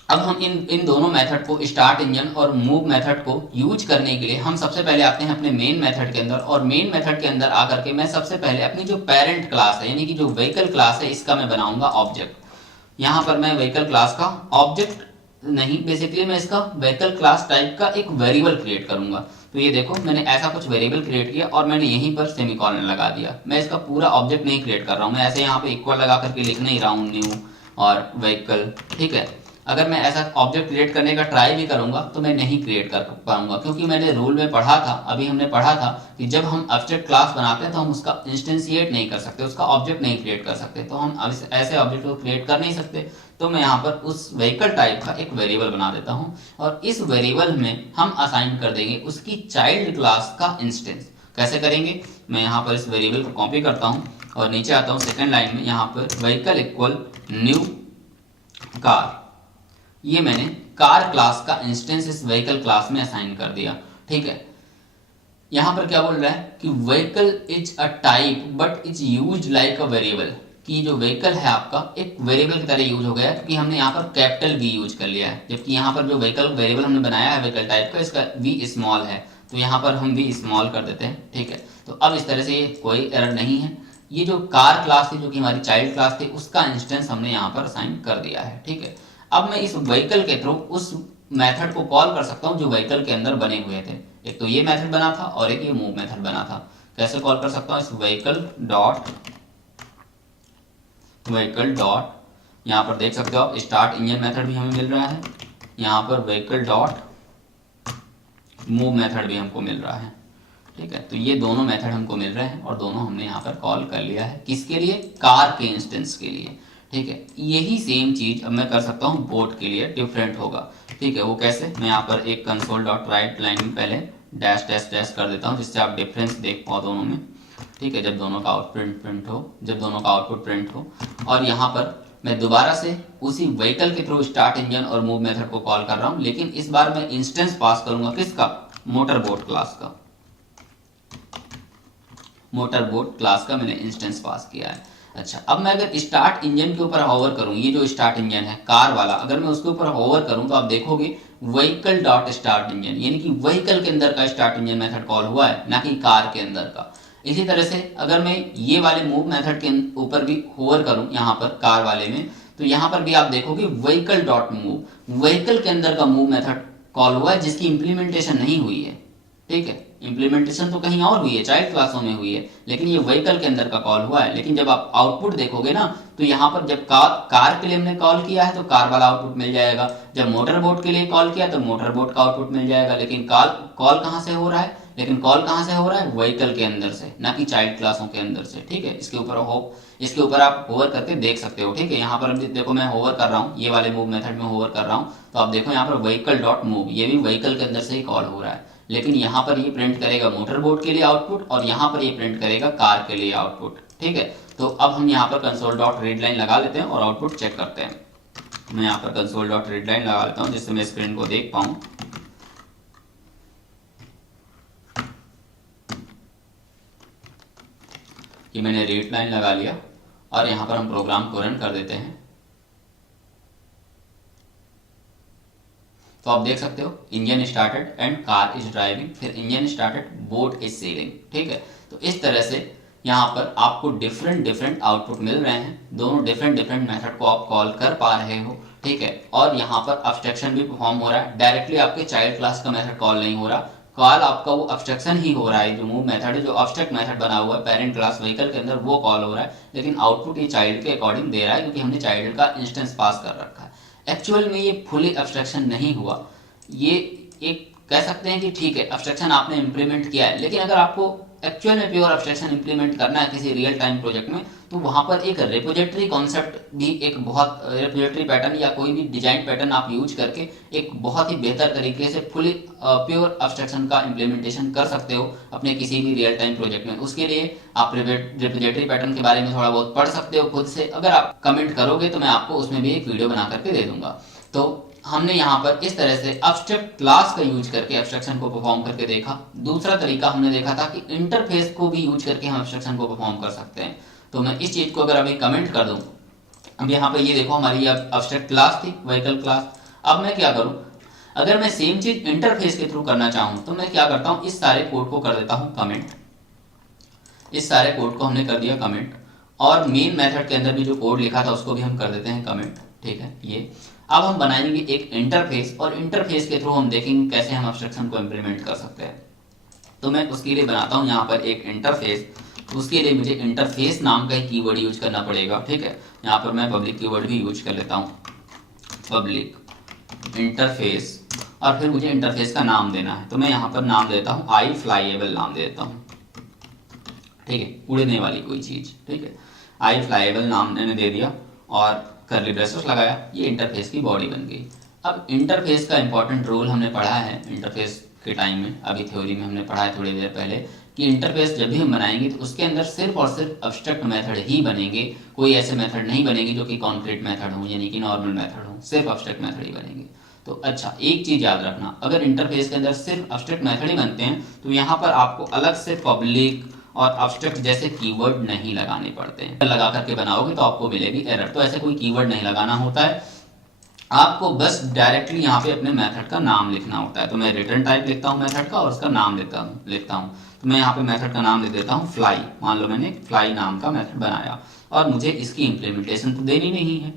अब हम इन दोनों मेथड को, स्टार्ट इंजन और मूव मेथड को यूज करने के लिए हम सबसे पहले आते हैं अपने मेन मेथड के अंदर, और मेन मेथड के अंदर आकर के मैं सबसे पहले अपनी जो पेरेंट क्लास है यानी कि जो व्हीकल क्लास है इसका मैं बनाऊंगा ऑब्जेक्ट। यहाँ पर मैं व्हीकल क्लास का ऑब्जेक्ट नहीं, बेसिकली मैं इसका व्हीकल क्लास टाइप का एक वेरिएबल क्रिएट करूंगा। तो ये देखो मैंने ऐसा कुछ वेरिएबल क्रिएट किया और मैंने यहीं पर सेमीकोलन लगा दिया। मैं इसका पूरा ऑब्जेक्ट नहीं क्रिएट कर रहा हूँ, मैं ऐसे यहाँ पे इक्वल लगा करके लिख नहीं रहा हूँ न्यू और व्हीकल। ठीक है, अगर मैं ऐसा ऑब्जेक्ट क्रिएट करने का ट्राई भी करूंगा तो मैं नहीं क्रिएट कर पाऊंगा, क्योंकि मैंने रूल में पढ़ा था, अभी हमने पढ़ा था कि जब हम एब्स्ट्रैक्ट क्लास बनाते हैं तो हम उसका इंस्टेंशिएट नहीं कर सकते, उसका ऑब्जेक्ट नहीं क्रिएट कर सकते, तो हम ऐसे ऑब्जेक्ट को क्रिएट कर नहीं सकते। तो मैं यहाँ पर उस व्हीकल टाइप का एक वेरिएबल बना देता हूँ, और इस वेरिएबल में हम असाइन कर देंगे उसकी चाइल्ड क्लास का इंस्टेंस। कैसे करेंगे, मैं यहाँ पर इस वेरिएबल को कॉपी करता हूँ और नीचे आता हूँ सेकंड लाइन में, यहाँ पर व्हीकल इक्वल न्यू कार, ये मैंने कार क्लास का इंस्टेंस इस व्हीकल क्लास में असाइन कर दिया। ठीक है, यहां पर क्या बोल रहा है कि vehicle is a type but is used like a variable, कि जो व्हीकल है आपका एक वेरिएबल की तरह यूज हो गया है, क्योंकि हमने यहाँ पर कैपिटल वी यूज कर लिया है, जबकि यहाँ पर जो व्हीकल वेरिएबल हमने बनाया है व्हीकल टाइप का, इसका वी स्मॉल है, तो यहाँ पर हम वी स्मॉल कर देते हैं। ठीक है, तो अब इस तरह से ये कोई एरर नहीं है। ये जो कार क्लास थी, जो कि हमारी चाइल्ड क्लास थी, उसका इंस्टेंस हमने यहाँ पर असाइन कर दिया है। ठीक है, अब मैं इस व्हीकल के थ्रू उस मेथड को कॉल कर सकता हूँ जो व्हीकल के अंदर बने हुए थे। एक तो ये मेथड बना था और एक ये मूव मेथड बना था। कैसे कॉल कर सकता हूँ, इस व्हीकल डॉट यहाँ पर देख सकते हो आप स्टार्ट इंजन मेथड भी हमें मिल रहा है, यहाँ पर व्हीकल डॉट मूव मेथड भी हमको मिल रहा है। ठीक है, तो ये दोनों मेथड हमको मिल रहे हैं और दोनों हमने यहाँ पर कॉल कर लिया है। किसके लिए, कार के इंस्टेंस के लिए। ठीक है, यही सेम चीज अब मैं कर सकता हूँ बोट के लिए, डिफरेंट होगा। ठीक है, वो कैसे, मैं यहाँ पर एक कंसोल डॉट राइट लाइन में पहले डैश डैश डैश कर देता हूँ, जिससे आप डिफरेंस देख पाओ दोनों में। ठीक है, जब दोनों का आउटपुट प्रिंट हो, और यहाँ पर मैं दोबारा से उसी व्हीकल के थ्रू स्टार्ट इंजन और मूव मेथड को कॉल कर रहा हूँ, लेकिन इस बार मैं इंस्टेंस पास करूंगा किसका, मोटर बोट क्लास का। मोटर बोट क्लास का मैंने इंस्टेंस पास किया है। अच्छा, अब मैं अगर स्टार्ट इंजन के ऊपर होवर करूं, ये जो स्टार्ट इंजन है कार वाला, अगर मैं उसके ऊपर होवर करूं तो आप देखोगे व्हीकल डॉट स्टार्ट इंजन, यानी कि व्हीकल के अंदर का स्टार्ट इंजन मेथड कॉल हुआ है, ना कि कार के अंदर का। इसी तरह से अगर मैं ये वाले मूव मेथड के ऊपर भी होवर करूं यहाँ पर कार वाले में, तो यहाँ पर भी आप देखोगे व्हीकल डॉट मूव, व्हीकल के अंदर का मूव मेथड कॉल हुआ है, जिसकी इंप्लीमेंटेशन नहीं हुई है। ठीक है, इंप्लीमेंटेशन तो कहीं और हुई है, चाइल्ड क्लासों में हुई है, लेकिन ये व्हीकल के अंदर का कॉल हुआ है। लेकिन जब आप आउटपुट देखोगे ना, तो यहाँ पर जब कार के लिए हमने कॉल किया है तो कार वाला आउटपुट मिल जाएगा, जब मोटर बोट के लिए कॉल किया तो मोटर बोट का आउटपुट मिल जाएगा। लेकिन कॉल कहाँ से हो रहा है, व्हीकल के अंदर से, ना कि चाइल्ड क्लासों के अंदर से। ठीक है, इसके ऊपर आप होवर करके देख सकते हो। ठीक है, यहाँ पर देखो मैं होवर कर रहा हूँ, ये वाले मूव मेथड में होवर कर रहा हूँ, तो आप देखो यहाँ पर व्हीकल डॉट मूव, ये भी व्हीकल के अंदर से ही कॉल हो रहा है, लेकिन यहाँ पर ये प्रिंट करेगा मोटर बोट के लिए आउटपुट और यहाँ पर ये प्रिंट करेगा कार के लिए आउटपुट। ठीक है, तो अब हम यहाँ पर कंसोल डॉट रीड लाइन लगा लेते हैं और आउटपुट चेक करते हैं। मैं यहाँ पर कंसोल डॉट रीड लाइन लगा लेता हूँ, जिससे मैं स्क्रीन को देख पाऊँ। कि मैंने रीड लाइन लगा लिया और यहाँ पर हम प्रोग्राम को रन कर देते हैं। तो आप देख सकते हो engine started and car is driving, फिर engine started boat is sailing. ठीक है, तो इस तरह से यहाँ पर आपको डिफरेंट आउटपुट मिल रहे हैं, दोनों डिफरेंट मेथड को आप कॉल कर पा रहे हो। ठीक है, और यहाँ पर अब्स्ट्रक्शन भी परफॉर्म हो रहा है, डायरेक्टली आपके चाइल्ड क्लास का मेथड कॉल नहीं हो रहा, कॉल आपका वो अब्स्ट्रक्शन ही हो रहा है, जो मूव मेथड है, जो अब्स्ट्रैक्ट मेथड बना हुआ है पेरेंट क्लास व्हीकल के अंदर, वो कॉल हो रहा है, लेकिन आउटपुट ये चाइल्ड के अकॉर्डिंग दे रहा है, क्योंकि हमने चाइल्ड का इंस्टेंस पास कर रखा है। एक्चुअल में ये फुली अब्स्ट्रक्शन नहीं हुआ, ये एक कह सकते हैं कि ठीक है अब्स्ट्रक्शन आपने इंप्लीमेंट किया है, लेकिन अगर आपको एक्चुअल में प्योर अब्स्ट्रक्शन इंप्लीमेंट करना है किसी रियल टाइम प्रोजेक्ट में, तो वहां पर एक रिपोजिटरी कॉन्सेप्ट भी, एक बहुत रिपोजिटरी पैटर्न या कोई भी डिजाइन पैटर्न आप यूज करके एक बहुत ही बेहतर तरीके से फुली प्योर अब्स्ट्रक्शन का इंप्लीमेंटेशन कर सकते हो अपने किसी भी रियल टाइम प्रोजेक्ट में। उसके लिए आप रिपोजिटरी पैटर्न के बारे में थोड़ा बहुत पढ़ सकते हो खुद से, अगर आप कमेंट करोगे तो मैं आपको उसमें भी एक वीडियो बना करके दे दूंगा। तो हमने यहाँ पर इस तरह से अब्स्ट्रैक्ट क्लास का यूज करके अब्स्ट्रक्शन को परफॉर्म करके देखा। दूसरा तरीका हमने देखा था कि इंटरफेस को भी यूज करके हम अब्स्ट्रक्शन को परफॉर्म कर सकते हैं। तो मैं इस चीज को अगर अभी कमेंट कर दूं, अब यहाँ पर ये देखो हमारी अब्स्ट्रैक्ट क्लास थी व्हीकल क्लास। अब मैं क्या करूं, अगर मैं सेम चीज इंटरफेस के थ्रू करना चाहूं तो मैं क्या करता हूं, इस सारे कोड को कर देता हूं कमेंट। इस सारे कोड को हमने कर दिया कमेंट, और मेन मेथड के अंदर भी जो कोड लिखा था उसको भी हम कर देते हैं कमेंट। ठीक है, ये अब हम बनाएंगे एक इंटरफेस, और इंटरफेस के थ्रू हम देखेंगे कैसे हम अब्स्ट्रक्शन को इंप्लीमेंट कर सकते हैं। तो मैं उसके लिए बनाता हूं यहाँ पर एक इंटरफेस। उसके लिए मुझे इंटरफेस नाम का ही कीवर्ड यूज करना पड़ेगा। ठीक है, यहाँ पर मैं पब्लिक कीवर्ड भी यूज कर लेता हूँ, पब्लिक इंटरफेस, और फिर मुझे इंटरफेस का नाम देना है। तो मैं यहाँ पर नाम देता हूँ आई फ्लाईएबल नाम देता हूँ। ठीक है, उड़ने वाली कोई चीज। ठीक है, आई फ्लाईएबल नाम मैंने दे दिया और कर्ली ब्रेसेस लगाया, ये इंटरफेस की बॉडी बन गई। अब इंटरफेस का इंपॉर्टेंट रोल हमने पढ़ा है इंटरफेस के टाइम में, अभी थ्योरी में हमने पढ़ा है थोड़ी देर पहले, कि इंटरफेस जब भी हम बनाएंगे तो उसके अंदर सिर्फ और सिर्फ एब्स्ट्रैक्ट मेथड ही बनेंगे, कोई ऐसे मेथड नहीं बनेंगे जो कि कॉन्क्रीट मेथड हो, यानी कि नॉर्मल मेथड हो, सिर्फ एब्स्ट्रैक्ट मेथड ही बनेंगे। तो अच्छा, एक चीज याद रखना, अगर इंटरफेस के अंदर सिर्फ एब्स्ट्रैक्ट मेथड ही बनते हैं तो यहाँ पर आपको अलग से पब्लिक और एब्स्ट्रैक्ट जैसे कीवर्ड नहीं लगाने पड़ते हैं। लगा करके बनाओगे तो आपको मिलेगी एरर। तो ऐसे कोई कीवर्ड नहीं लगाना होता है, आपको बस डायरेक्टली यहाँ पे अपने मेथड का नाम लिखना होता है। तो मैं रिटर्न टाइप लिखता हूँ मेथड का और उसका नाम लिखता हूँ। तो मैं यहाँ पे मेथड का नाम लिख देता हूँ फ्लाई। मान लो मैंने फ्लाई नाम का मेथड बनाया और मुझे इसकी इंप्लीमेंटेशन तो देनी नहीं है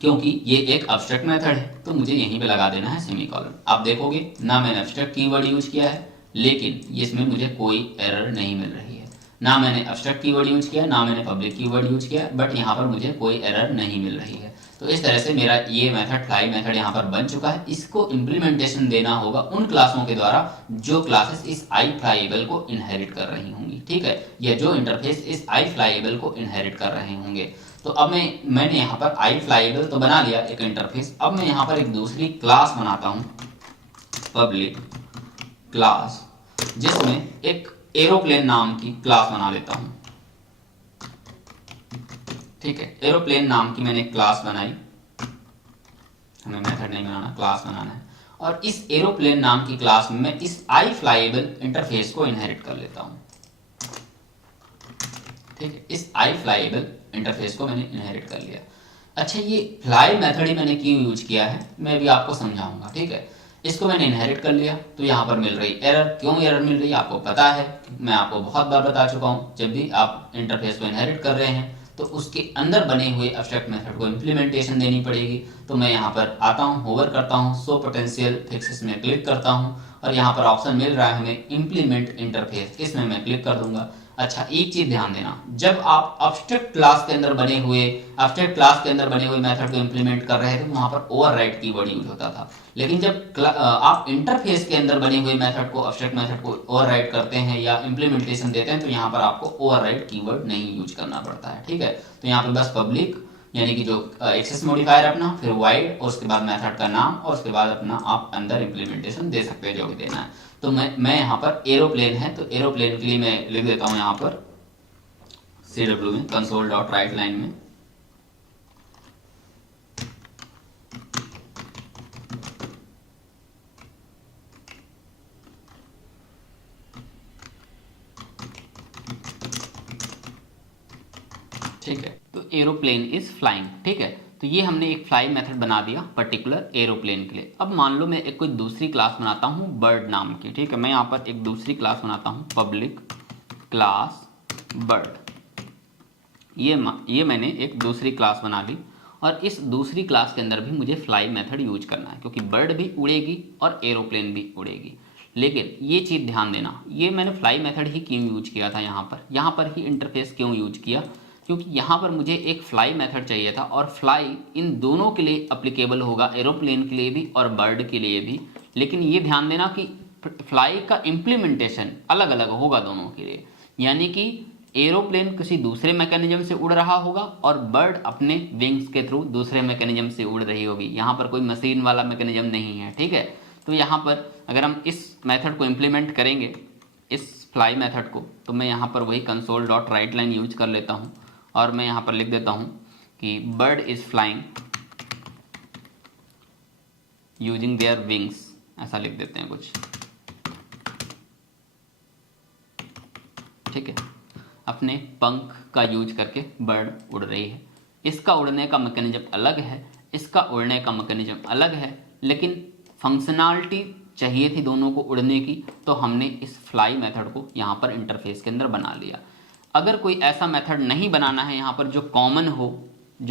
क्योंकि ये एक एब्स्ट्रैक्ट मेथड है, तो मुझे यहीं पे लगा देना है सेमीकोलन। आप देखोगे ना मैंने एब्स्ट्रैक्ट कीवर्ड यूज किया है, लेकिन इसमें मुझे कोई एरर नहीं मिल रही है। ना मैंने एब्स्ट्रैक्ट कीवर्ड यूज किया, ना मैंने पब्लिक कीवर्ड यूज किया, बट यहाँ पर मुझे कोई एरर नहीं मिल रही है। तो इस तरह से मेरा ये मेथड फ्लाई मेथड यहाँ पर बन चुका है। इसको इम्प्लीमेंटेशन देना होगा उन क्लासों के द्वारा जो क्लासेस इस आई फ्लाईएबल को इनहेरिट कर रही होंगी, ठीक है, या जो इंटरफेस इस आई फ्लाईएबल को इनहेरिट कर रहे होंगे। तो अब मैंने यहाँ पर आई फ्लाईएबल तो बना लिया एक इंटरफेस। अब मैं यहाँ पर एक दूसरी क्लास बनाता हूँ, पब्लिक क्लास, जिसमें एक एरोप्लेन नाम की क्लास बना लेता हूँ। ठीक है, एरोप्लेन नाम की मैंने एक क्लास बनाई, हमें मेथड नहीं बनाना, क्लास बनाना है। और इस एरोप्लेन नाम की क्लास में मैं इस आई फ्लाईएबल इंटरफेस को इनहेरिट कर लेता हूँ। ठीक है, इस आई फ्लाईएबल इंटरफेस को मैंने इनहेरिट कर लिया। अच्छा, ये फ्लाई मेथड ही मैंने क्यों यूज किया है मैं भी आपको समझाऊंगा। ठीक है, इसको मैंने इनहेरिट कर लिया तो यहाँ पर मिल रही एरर। क्यों एरर मिल रही है आपको पता है, मैं आपको बहुत बार बता चुका हूँ। जब भी आप इंटरफेस को इनहेरिट कर रहे हैं तो उसके अंदर बने हुए एब्स्ट्रैक्ट मेथड को इम्प्लीमेंटेशन देनी पड़ेगी। तो मैं यहाँ पर आता हूँ, होवर करता हूँ, शो पोटेंशियल फिक्सेस में क्लिक करता हूँ और यहाँ पर ऑप्शन मिल रहा है हमें इम्प्लीमेंट इंटरफेस, इसमें मैं क्लिक कर दूंगा। अच्छा, एक चीज ध्यान देना, जब आप एब्स्ट्रैक्ट क्लास के अंदर बने हुए मेथड को इंप्लीमेंट कर रहे थे तो वहां पर ओवरराइड कीवर्ड यूज होता था। लेकिन जब आप इंटरफेस के अंदर बने हुए मेथड को, एब्स्ट्रैक्ट मेथड को ओवरराइड करते हैं या इंप्लीमेंटेशन देते हैं तो यहाँ पर आपको ओवरराइड कीवर्ड नहीं यूज करना पड़ता है। ठीक है, तो यहाँ पे बस पब्लिक यानी कि जो एक्सेस मॉडिफायर अपना, फिर वाइड और उसके बाद मेथड का नाम और उसके बाद अपना आप अंदर इंप्लीमेंटेशन दे सकते हैं जो भी देना है। तो मैं यहाँ पर एरोप्लेन है तो एरोप्लेन के लिए मैं लिख देता हूँ यहाँ पर CW में कंसोल डॉट राइट लाइन में ठीक है, तो एरोप्लेन इज फ्लाइंग। ठीक है, तो ये हमने एक फ्लाई मेथड बना दिया पर्टिकुलर एरोप्लेन के लिए। अब मान लो मैं एक कोई दूसरी क्लास बनाता हूँ बर्ड नाम की। ठीक है, मैं यहाँ पर एक दूसरी क्लास बनाता हूँ पब्लिक क्लास बर्ड। ये मैंने एक दूसरी क्लास बना ली और इस दूसरी क्लास के अंदर भी मुझे फ्लाई मेथड यूज करना है क्योंकि बर्ड भी उड़ेगी और एरोप्लेन भी उड़ेगी। लेकिन ये चीज़ ध्यान देना, ये मैंने फ्लाई मेथड ही क्यों यूज किया था, यहाँ पर ही इंटरफेस क्यों यूज किया, क्योंकि यहाँ पर मुझे एक फ्लाई मेथड चाहिए था और फ्लाई इन दोनों के लिए अप्लीकेबल होगा, एरोप्लेन के लिए भी और बर्ड के लिए भी। लेकिन ये ध्यान देना कि फ्लाई का इम्प्लीमेंटेशन अलग अलग होगा दोनों के लिए, यानी कि एरोप्लेन किसी दूसरे मैकेनिज्म से उड़ रहा होगा और बर्ड अपने विंग्स के थ्रू दूसरे मैकेनिज्म से उड़ रही होगी। यहाँ पर कोई मशीन वाला मैकेनिज्म नहीं है। ठीक है, तो यहाँ पर अगर हम इस मेथड को इम्प्लीमेंट करेंगे, इस फ्लाई मेथड को, तो मैं यहाँ पर वही console dot right line use कर लेता हूँ और मैं यहाँ पर लिख देता हूँ कि bird is flying using their wings, ऐसा लिख देते हैं कुछ। ठीक है, अपने पंख का यूज करके बर्ड उड़ रही है। इसका उड़ने का मैकेनिज्म अलग है, इसका उड़ने का मैकेनिज्म अलग है, लेकिन फंक्शनैलिटी चाहिए थी दोनों को उड़ने की, तो हमने इस फ्लाई मेथड को यहाँ पर इंटरफेस के अंदर बना लिया। अगर कोई ऐसा मेथड नहीं बनाना है यहाँ पर जो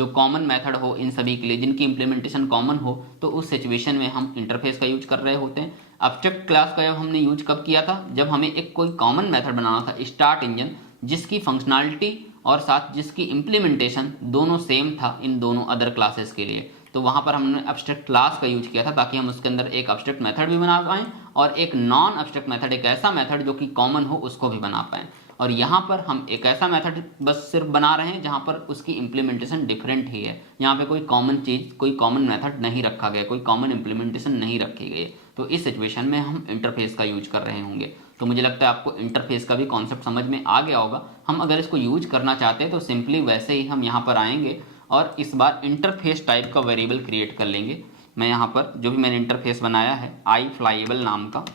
कॉमन मेथड हो इन सभी के लिए, जिनकी इंप्लीमेंटेशन कॉमन हो, तो उस सिचुएशन में हम इंटरफेस का यूज कर रहे होते हैं। एब्स्ट्रैक्ट क्लास का जब हमने यूज कब किया था, जब हमें एक कोई कॉमन मेथड बनाना था, स्टार्ट इंजन, जिसकी फंक्शनैलिटी और साथ जिसकी इंप्लीमेंटेशन दोनों सेम था इन दोनों अदर क्लासेस के लिए। तो वहाँ पर हमने एब्स्ट्रैक्ट क्लास का यूज किया था ताकि हम उसके अंदर एक एब्स्ट्रैक्ट मेथड भी बना पाएँ और एक नॉन एब्स्ट्रैक्ट मेथड, एक ऐसा मेथड जो कि कॉमन हो, उसको भी बना पाएँ। और यहाँ पर हम एक ऐसा मेथड बस सिर्फ बना रहे हैं जहाँ पर उसकी इम्प्लीमेंटेशन डिफरेंट ही है। यहाँ पे कोई कॉमन चीज़, कोई कॉमन मेथड नहीं रखा गया, कोई कॉमन इम्प्लीमेंटेशन नहीं रखी गई। तो इस सिचुएशन में हम इंटरफेस का यूज कर रहे होंगे। तो मुझे लगता है आपको इंटरफेस का भी कॉन्सेप्ट समझ में आ गया होगा। हम अगर इसको यूज करना चाहते हैं तो सिंपली वैसे ही हम यहाँ पर आएंगे और इस बार इंटरफेस टाइप का वेरिएबल क्रिएट कर लेंगे। मैं यहाँ पर जो भी मैंने इंटरफेस बनाया है आई फ्लाईएबल नाम का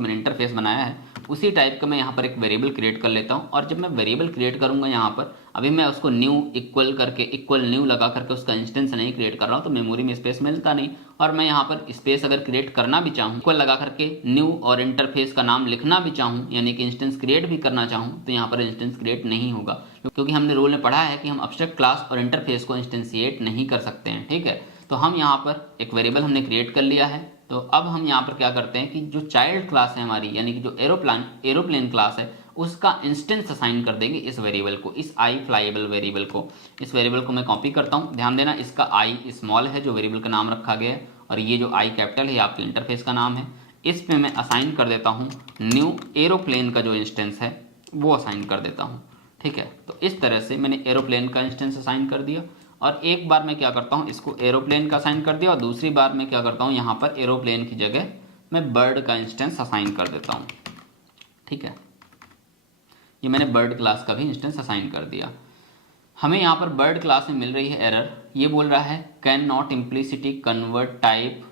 मैंने इंटरफेस बनाया है, उसी टाइप का मैं यहाँ पर एक वेरिएबल क्रिएट कर लेता हूँ। और जब मैं वेरिएबल क्रिएट करूँगा यहाँ पर, अभी मैं उसको न्यू इक्वल न्यू लगा करके उसका इंस्टेंस नहीं क्रिएट कर रहा हूँ तो मेमोरी में स्पेस मिलता नहीं। और मैं यहाँ पर स्पेस अगर क्रिएट करना भी चाहूँ, इक्वल लगा करके न्यू और इंटरफेस का नाम लिखना भी चाहूँ, यानी कि इंस्टेंस क्रिएट भी करना चाहूँ, तो यहाँ पर इंस्टेंस क्रिएट नहीं होगा, क्योंकि हमने रूल में पढ़ा है कि हम अब्स्ट्रैक्ट क्लास और इंटरफेस को इंस्टेंशिएट नहीं कर सकते हैं। ठीक है, तो हम यहाँ पर एक वेरिएबल हमने क्रिएट कर लिया है। तो अब हम यहाँ पर क्या करते हैं कि जो चाइल्ड क्लास है हमारी, यानी कि जो एरोप्लेन क्लास है, उसका इंस्टेंस असाइन कर देंगे इस वेरिएबल को, इस आई फ्लाईएबल वेरिएबल को। इस वेरिएबल को मैं कॉपी करता हूँ, ध्यान देना इसका आई स्मॉल है जो वेरिएबल का नाम रखा गया है, और ये जो आई कैपिटल है आपके इंटरफेस का नाम है। इस पे मैं असाइन कर देता हूँ न्यू एरोप्लेन का जो इंस्टेंस है वो असाइन कर देता हूँ। ठीक है, तो इस तरह से मैंने एरोप्लेन का इंस्टेंस असाइन कर दिया। और एक बार मैं क्या करता हूँ, इसको एरोप्लेन का असाइन कर दिया, और दूसरी बार मैं क्या करता हूँ, यहाँ पर एरोप्लेन की जगह मैं बर्ड का इंस्टेंस असाइन कर देता हूँ। ठीक है, ये मैंने बर्ड क्लास का भी इंस्टेंस असाइन कर दिया। हमें यहाँ पर बर्ड क्लास में मिल रही है एरर, ये बोल रहा है can not implicitly convert type.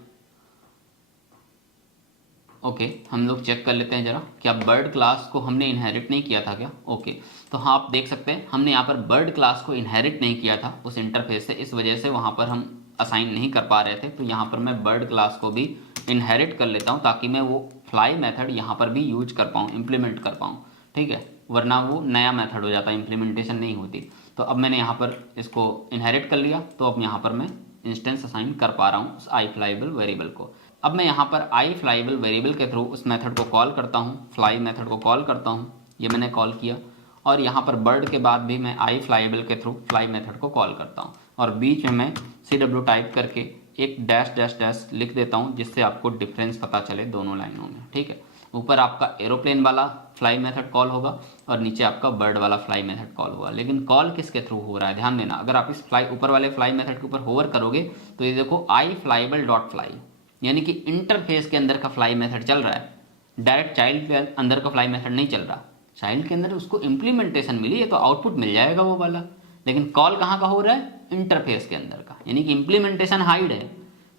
Okay, हम लोग चेक कर लेते हैं जरा, क्या बर्ड क्लास को हमने इनहेरिट नहीं किया था क्या? ओके, तो हाँ आप देख सकते हैं हमने यहाँ पर बर्ड क्लास को इनहेरिट नहीं किया था उस इंटरफेस से, इस वजह से वहाँ पर हम असाइन नहीं कर पा रहे थे। तो यहाँ पर मैं बर्ड क्लास को भी इनहेरिट कर लेता हूँ ताकि मैं वो फ्लाई मेथड यहाँ पर भी यूज कर पाऊँ, इम्प्लीमेंट कर पाऊँ। ठीक है, वरना वो नया मेथड हो जाता, इम्प्लीमेंटेशन नहीं होती। तो अब मैंने यहाँ पर इसको इनहेरिट कर लिया, तो अब यहाँ पर मैं इंस्टेंस असाइन कर पा रहा हूँ उस आई फ्लाईएबल वेरिएबल को। अब मैं यहाँ पर आई फ्लाईएबल वेरिएबल के थ्रू उस मेथड को कॉल करता हूँ, फ्लाई मेथड को कॉल करता हूँ, ये मैंने कॉल किया। और यहाँ पर बर्ड के बाद भी मैं आई फ्लाईएबल के थ्रू फ्लाई मेथड को कॉल करता हूँ, और बीच में मैं CW टाइप करके एक डैश डैश डैश लिख देता हूँ, जिससे आपको डिफरेंस पता चले दोनों लाइनों में। ठीक है, ऊपर आपका एरोप्लेन वाला फ्लाई मेथड कॉल होगा और नीचे आपका बर्ड वाला फ्लाई मेथड कॉल होगा। लेकिन कॉल किसके थ्रू हो रहा है, ध्यान देना, अगर आप इस ऊपर वाले फ्लाई मेथड के ऊपर होवर करोगे तो ये देखो आई फ्लाईएबल डॉट फ्लाई, यानी कि इंटरफेस के अंदर का फ्लाई मेथड चल रहा है, डायरेक्ट चाइल्ड के अंदर का फ्लाई मेथड नहीं चल रहा। चाइल्ड के अंदर उसको इम्प्लीमेंटेशन मिली है तो आउटपुट मिल जाएगा वो वाला, लेकिन कॉल कहाँ का हो रहा है, इंटरफेस के अंदर का, यानी कि इम्प्लीमेंटेशन हाइड है,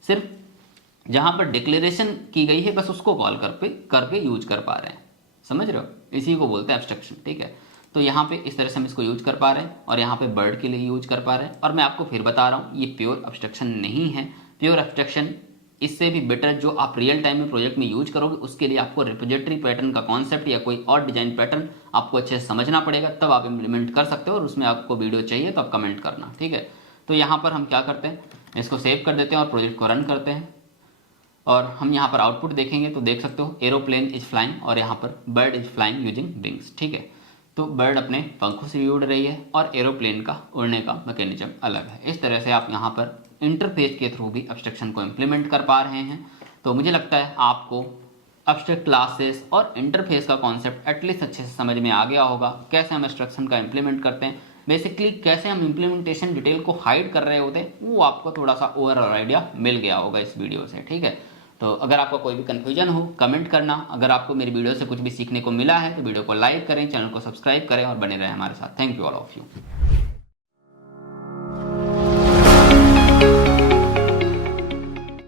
सिर्फ जहां पर डिक्लेरेशन की गई है बस उसको कॉल करके यूज कर पा रहे हैं। समझ रहे हो, इसी को बोलते हैं एब्स्ट्रैक्शन। ठीक है, तो यहाँ पे इस तरह से हम इसको यूज कर पा रहे हैं और यहाँ पे बर्ड के लिए यूज कर पा रहे हैं। और मैं आपको फिर बता रहा हूँ ये प्योर एब्स्ट्रैक्शन नहीं है। प्योर एब्स्ट्रैक्शन इससे भी बेटर जो आप रियल टाइम में प्रोजेक्ट में यूज करोगे, उसके लिए आपको रिपोजिटरी पैटर्न का कॉन्सेप्ट या कोई और डिजाइन पैटर्न आपको अच्छे से समझना पड़ेगा, तब आप इम्प्लीमेंट कर सकते हो। और उसमें आपको वीडियो चाहिए तो आप कमेंट करना। ठीक है, तो यहाँ पर हम क्या करते हैं, इसको सेव कर देते हैं और प्रोजेक्ट को रन करते हैं। और हम यहाँ पर आउटपुट देखेंगे तो देख सकते हो एरोप्लेन इज फ्लाइंग और यहाँ पर bird is flying using wings. ठीक है, तो बर्ड अपने पंखों से भी उड़ रही है और एरोप्लेन का उड़ने का मैकेनिज्म अलग है। इस तरह से आप यहाँ पर इंटरफेस के थ्रू भी एब्स्ट्रैक्शन को इम्प्लीमेंट कर पा रहे हैं। तो मुझे लगता है आपको एब्स्ट्रैक्ट क्लासेस और इंटरफेस का कॉन्सेप्ट एटलीस्ट अच्छे से समझ में आ गया होगा, कैसे हम एब्स्ट्रैक्शन का इम्प्लीमेंट करते हैं, बेसिकली कैसे हम इम्प्लीमेंटेशन डिटेल को हाइड कर रहे होते हैं, वो आपको थोड़ा सा ओवरऑल आइडिया मिल गया होगा इस वीडियो से। ठीक है, तो अगर आपको कोई भी कन्फ्यूजन हो कमेंट करना। अगर आपको मेरी वीडियो से कुछ भी सीखने को मिला है तो वीडियो को लाइक करें, चैनल को सब्सक्राइब करें और बने रहें हमारे साथ। Thank you all of you.